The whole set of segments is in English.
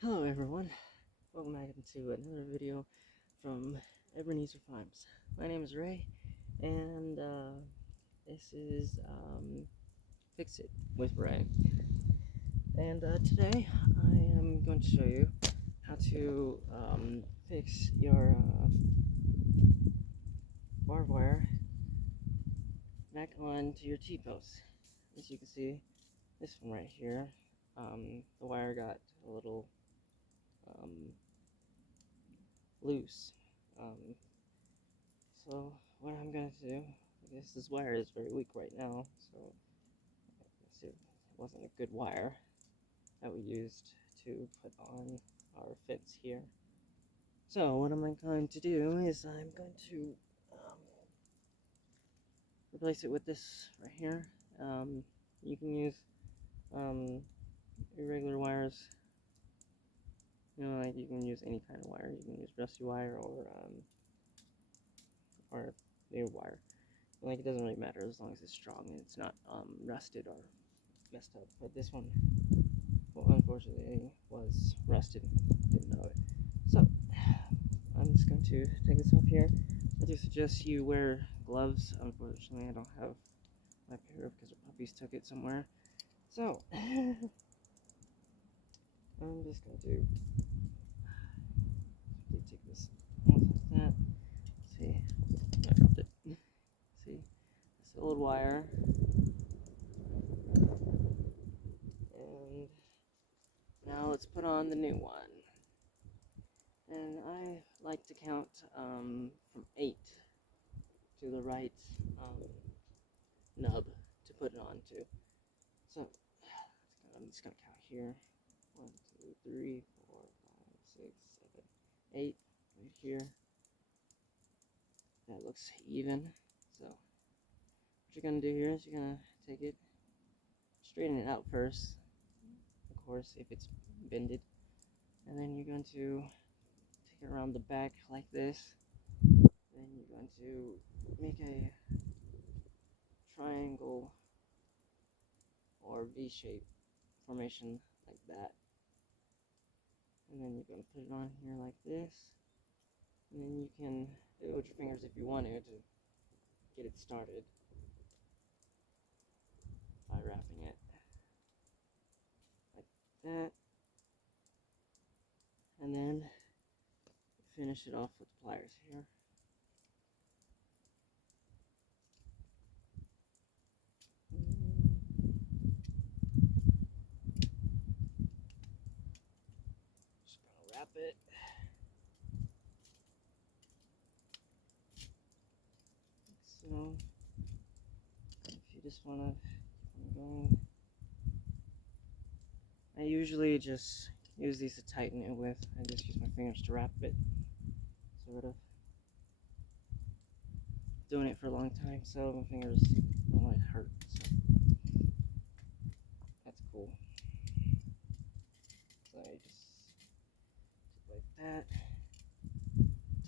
Hello everyone, welcome back to another video from Ebenezer Farms. My name is Ray, and this is Fix It with Ray. And today I am going to show you how to fix your barbed wire back onto your T-post. As you can see, this one right here, the wire got a little loose. So what I'm going to do, I guess this wire is very weak right now, so I guess it wasn't a good wire that we used to put on our fence here. So what am I going to do is I'm going to replace it with this right here. You can use irregular wires. You know, like you can use any kind of wire. You can use rusty wire or new wire. Like, it doesn't really matter as long as it's strong and it's not rusted or messed up. But this one, well, unfortunately, was rusted. Didn't know it. So I'm just going to take this off here. I do suggest you wear gloves. Unfortunately, I don't have my pair because the puppies took it somewhere. So I'm just going to take this off like that. See, I dropped it. See, it's the old wire. And now let's put on the new one. And I like to count from 8 to the right nub to put it onto. So I'm just gonna count here. 1, 2, 3, 4, 5, 6, 7, 8. Right here. That looks even. So what you're gonna do here is you're gonna take it, straighten it out first, of course, if it's bended, and then you're going to take it around the back like this. Then you're going to make a triangle or V-shape formation like that. And then you're going to put it on here like this. And then you can do it with your fingers if you want to get it started by wrapping it like that. And then finish it off with the pliers here. Just gonna wrap it. So if you just wanna keep going, I usually just use these to tighten it with. I just use my fingers to wrap it, sort of. Doing it for a long time, so my fingers don't want to hurt. So that's cool. So I just like that,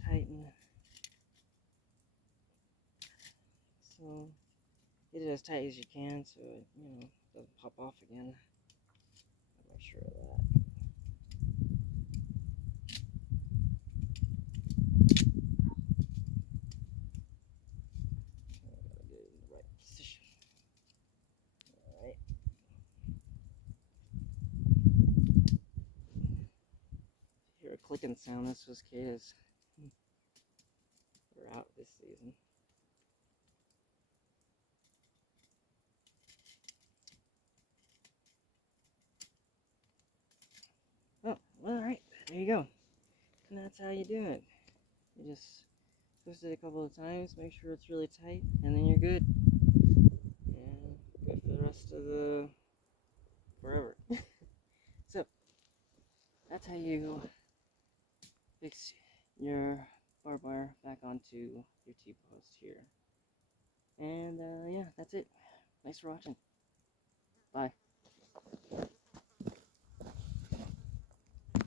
tighten. So get it as tight as you can, so it doesn't pop off again. I'll make sure of that. I gotta get it in the right position. All right. Hear a clicking sound. This was kids. We're out this season. Oh, well, alright, there you go. And that's how you do it. You just twist it a couple of times, make sure it's really tight, and then you're good. And good for the rest of the forever. So that's how you fix your barbed wire back onto your T-post here. And yeah, that's it. Thanks for watching. Bye.